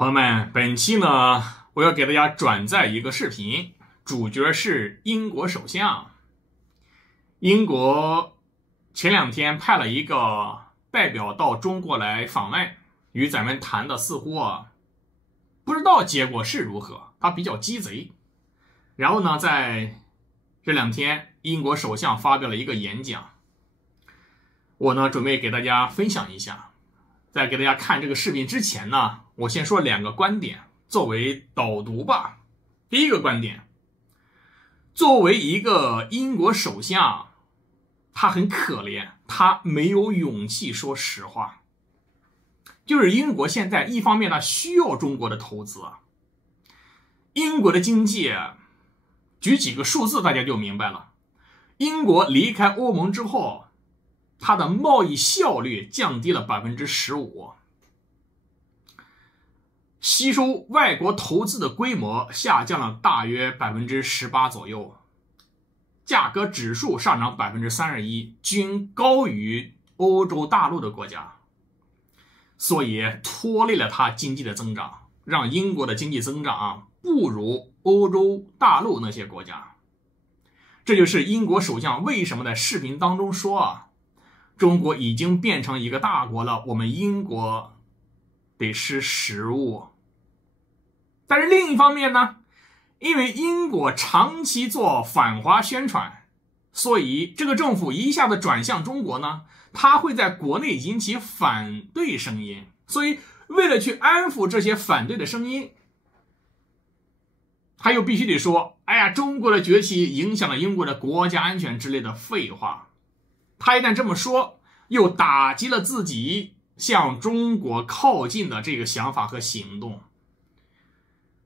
朋友们，本期呢，我要给大家转载一个视频，主角是英国首相。英国前2天派了一个代表到中国来访问，与咱们谈的似乎不知道结果是如何，他比较鸡贼。然后呢，在这2天，英国首相发表了一个演讲，我呢准备给大家分享一下。在给大家看这个视频之前呢，我先说2个观点作为导读吧。第一个观点，作为一个英国首相，他很可怜，他没有勇气说实话。就是英国现在一方面呢需要中国的投资，英国的经济举几个数字大家就明白了。英国离开欧盟之后，它的贸易效率降低了 15%， 吸收外国投资的规模下降了大约 18% 左右，价格指数上涨 31%， 均高于欧洲大陆的国家，所以拖累了它经济的增长，让英国的经济增长不如欧洲大陆那些国家。这就是英国首相为什么在视频当中说中国已经变成一个大国了，我们英国得吃食物。但是另一方面呢，因为英国长期做反华宣传，所以这个政府一下子转向中国呢，它会在国内引起反对声音，所以为了去安抚这些反对的声音，他又必须得说，哎呀，中国的崛起影响了英国的国家安全之类的废话。他一旦这么说，又打击了自己向中国靠近的这个想法和行动。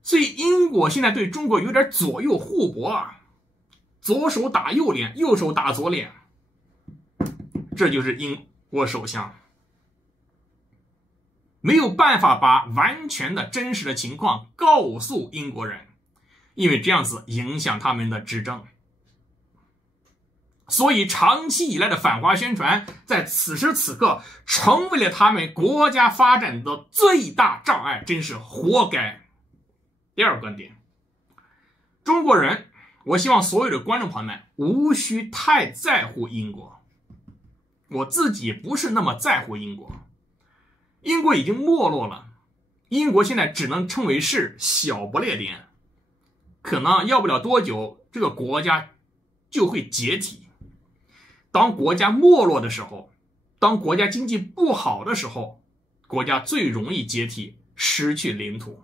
所以英国现在对中国有点左右互搏，左手打右脸，右手打左脸。这就是英国首相没有办法把完全的真实的情况告诉英国人，因为这样子影响他们的执政。所以长期以来的反华宣传在此时此刻成为了他们国家发展的最大障碍，真是活该。第二个观点，中国人，我希望所有的观众朋友们无需太在乎英国。我自己不是那么在乎英国，英国已经没落了，英国现在只能称为是小不列颠，可能要不了多久这个国家就会解体。当国家没落的时候，当国家经济不好的时候，国家最容易解体，失去领土。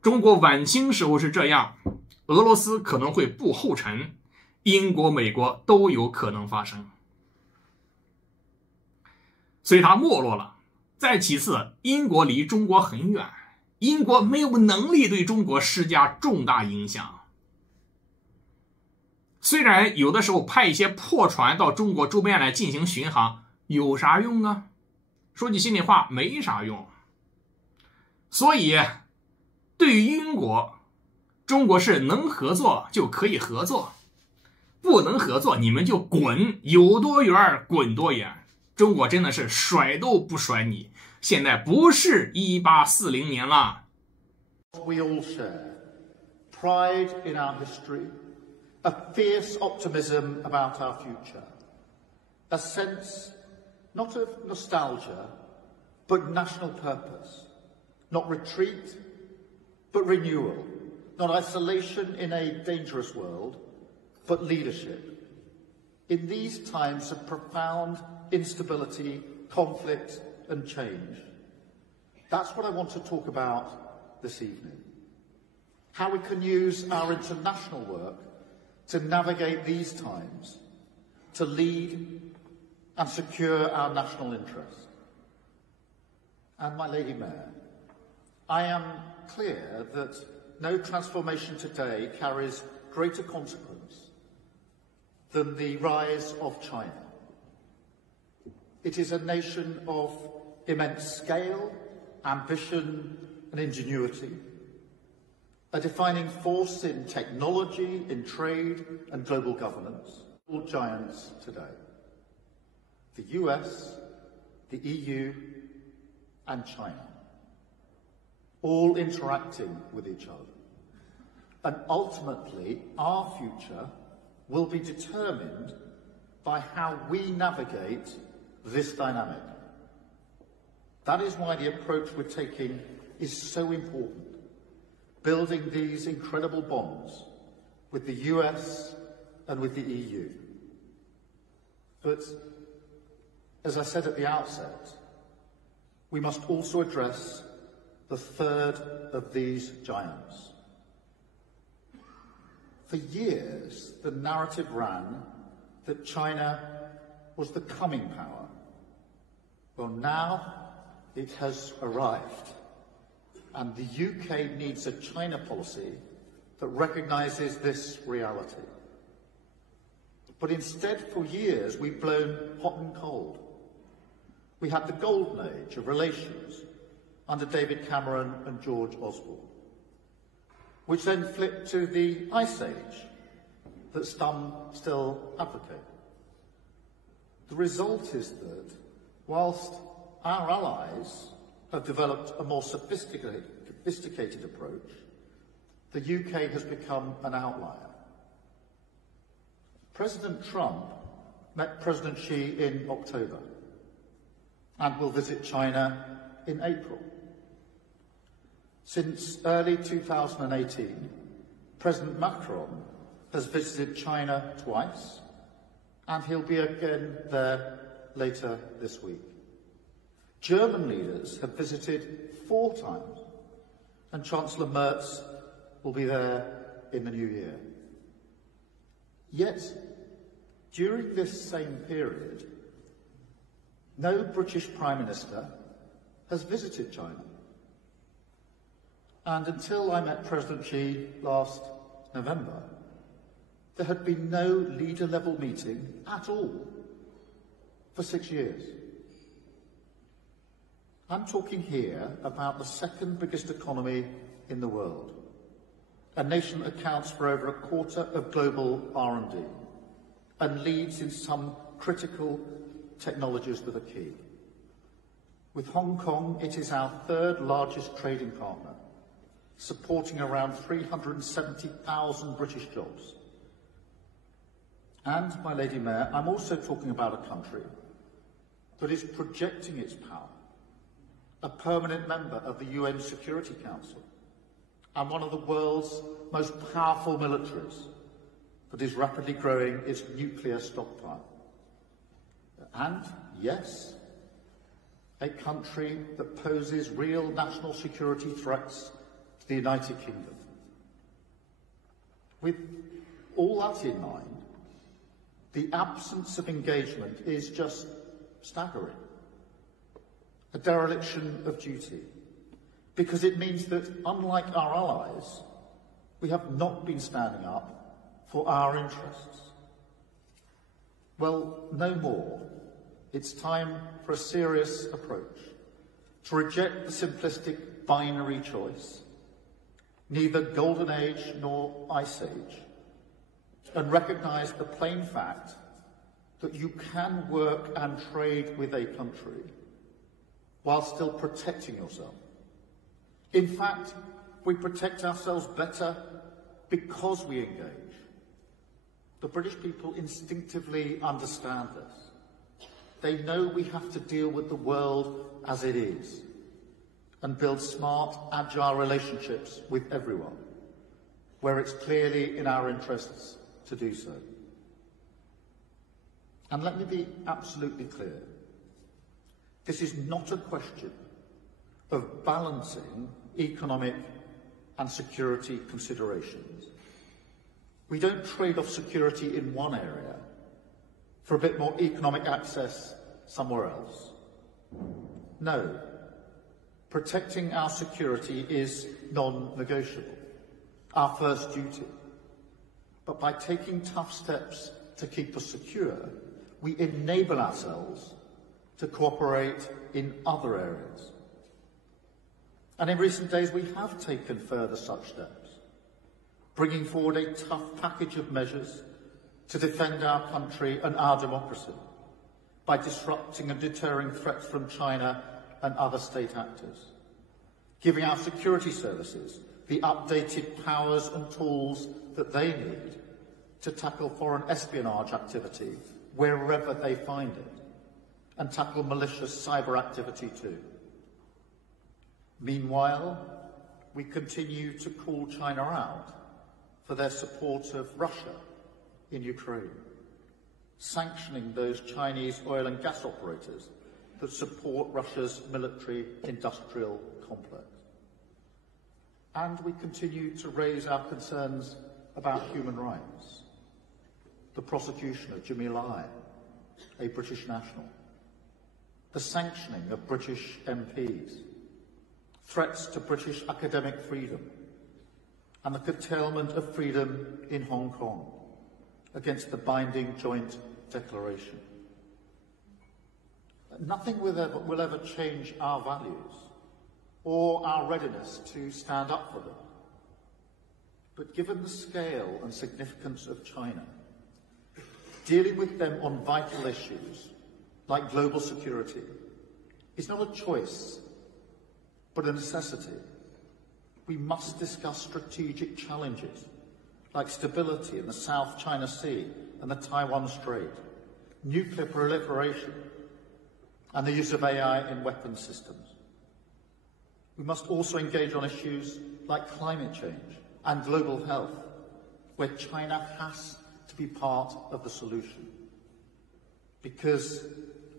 中国晚清时候是这样，俄罗斯可能会步后尘，英国、美国都有可能发生。所以它没落了。再其次，英国离中国很远，英国没有能力对中国施加重大影响。虽然有的时候派一些破船到中国周边来进行巡航，有啥用啊？说句心里话，没啥用。所以对于英国，中国是能合作就可以合作，不能合作你们就滚，有多远滚多远。中国真的是甩都不甩你，现在不是1840年了。 We all share pride in our history, a fierce optimism about our future, a sense not of nostalgia, but national purpose, not retreat, but renewal, not isolation in a dangerous world, but leadership. In these times of profound instability, conflict, and change. That's what I want to talk about this evening. How we can use our international work to navigate these times, to lead and secure our national interest. And my Lady Mayor, I am clear that no transformation today carries greater consequence than the rise of China. It is a nation of immense scale, ambition, and ingenuity, a defining force in technology, in trade, and global governance, all giants today. The US, the EU, and China. all interacting with each other. And ultimately, our future will be determined by how we navigate this dynamic. That is why the approach we're taking is so important, building these incredible bonds with the US and with the EU. But, as I said at the outset, we must also address the third of these giants. For years, the narrative ran that China was the coming power. Well, now it has arrived, and the UK needs a China policy that recognises this reality. But instead, for years, we've blown hot and cold. We had the golden age of relations under David Cameron and George Osborne, which then flipped to the ice age that some still advocate. The result is that, whilst our allies have developed a more sophisticated approach, the UK has become an outlier. President Trump met President Xi in October and will visit China in April. Since early 2018, President Macron has visited China twice, and he'll be again there later this week. German leaders have visited 4 times, and Chancellor Merz will be there in the new year. Yet, during this same period, no British Prime Minister has visited China. And until I met President Xi last November, there had been no leader-level meeting at all for 6 years. I'm talking here about the second biggest economy in the world, a nation that accounts for over a quarter of global R&D and leads in some critical technologies that are key. With Hong Kong, it is our 3rd largest trading partner, supporting around 370,000 British jobs. And, my Lady Mayor, I'm also talking about a country that is projecting its power, a permanent member of the UN Security Council, and one of the world's most powerful militaries that is rapidly growing its nuclear stockpile. And, yes, a country that poses real national security threats to the United Kingdom. With all that in mind, the absence of engagement is just staggering. A dereliction of duty, because it means that, unlike our allies, we have not been standing up for our interests. Well, no more. It's time for a serious approach, to reject the simplistic binary choice, neither golden age nor ice age, and recognise the plain fact that you can work and trade with a country while still protecting yourself. In fact, we protect ourselves better because we engage. The British people instinctively understand this. They know we have to deal with the world as it is and build smart, agile relationships with everyone, where it's clearly in our interests to do so. And let me be absolutely clear. This is not a question of balancing economic and security considerations. We don't trade off security in one area for a bit more economic access somewhere else. No. Protecting our security is non-negotiable, our first duty. But by taking tough steps to keep us secure, we enable ourselves to cooperate in other areas. And in recent days, we have taken further such steps, bringing forward a tough package of measures to defend our country and our democracy by disrupting and deterring threats from China and other state actors. giving our security services the updated powers and tools that they need to tackle foreign espionage activity wherever they find it, and tackle malicious cyber activity too. Meanwhile, we continue to call China out for their support of Russia in Ukraine, sanctioning those Chinese oil and gas operators that support Russia's military-industrial complex. And we continue to raise our concerns about human rights, the prosecution of Jimmy Lai, a British national, the sanctioning of British MPs, threats to British academic freedom, and the curtailment of freedom in Hong Kong against the binding joint declaration. Nothing will ever change our values or our readiness to stand up for them. But given the scale and significance of China, dealing with them on vital issues like global security is not a choice, but a necessity. We must discuss strategic challenges like stability in the South China Sea and the Taiwan Strait, nuclear proliferation, and the use of AI in weapons systems. We must also engage on issues like climate change and global health, where China has to be part of the solution. Because,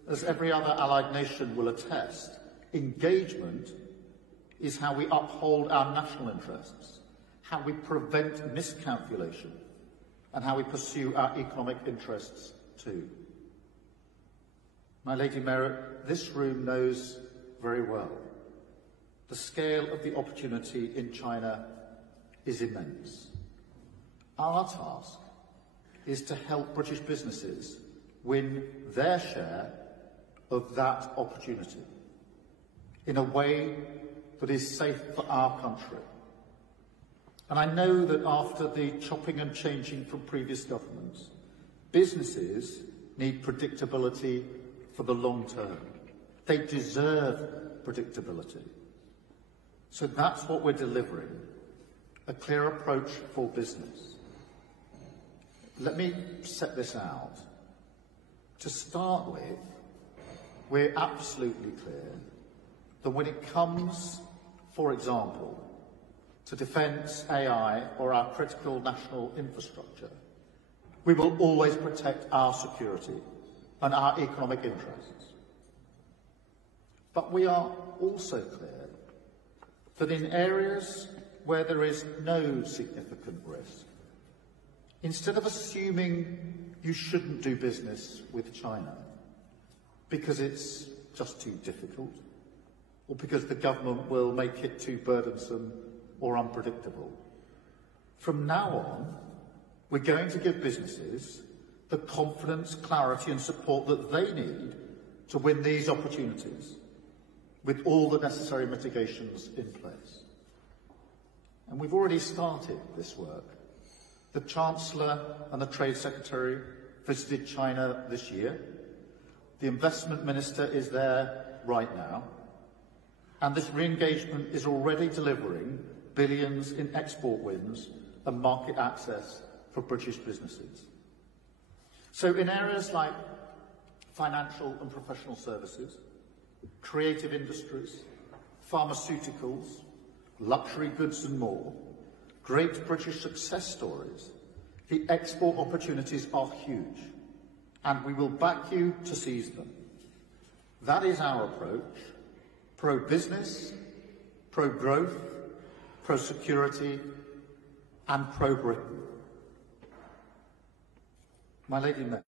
as every other allied nation will attest, engagement is how we uphold our national interests, how we prevent miscalculation, and how we pursue our economic interests too. My Lady Merritt, this room knows very well the scale of the opportunity in China is immense. Our task is to help British businesses win their share of that opportunity in a way that is safe for our country. And I know that after the chopping and changing from previous governments, businesses need predictability for the long term. They deserve predictability. So that's what we're delivering, a clear approach for business. Let me set this out. To start with, we're absolutely clear that when it comes, for example, to defence, AI, or our critical national infrastructure, we will always protect our security and our economic interests. But we are also clear that in areas where there is no significant risk, instead of assuming you shouldn't do business with China because it's just too difficult, or because the government will make it too burdensome or unpredictable, from now on, we're going to give businesses the confidence, clarity and support that they need to win these opportunities, with all the necessary mitigations in place. And we've already started this work. The Chancellor and the Trade Secretary visited China this year. The Investment Minister is there right now. And this re-engagement is already delivering billions in export wins and market access for British businesses. So in areas like financial and professional services, creative industries, pharmaceuticals, luxury goods and more, great British success stories, the export opportunities are huge, and we will back you to seize them. That is our approach: pro-business, pro-growth, pro-security, and pro-Britain. My Lady Mayor.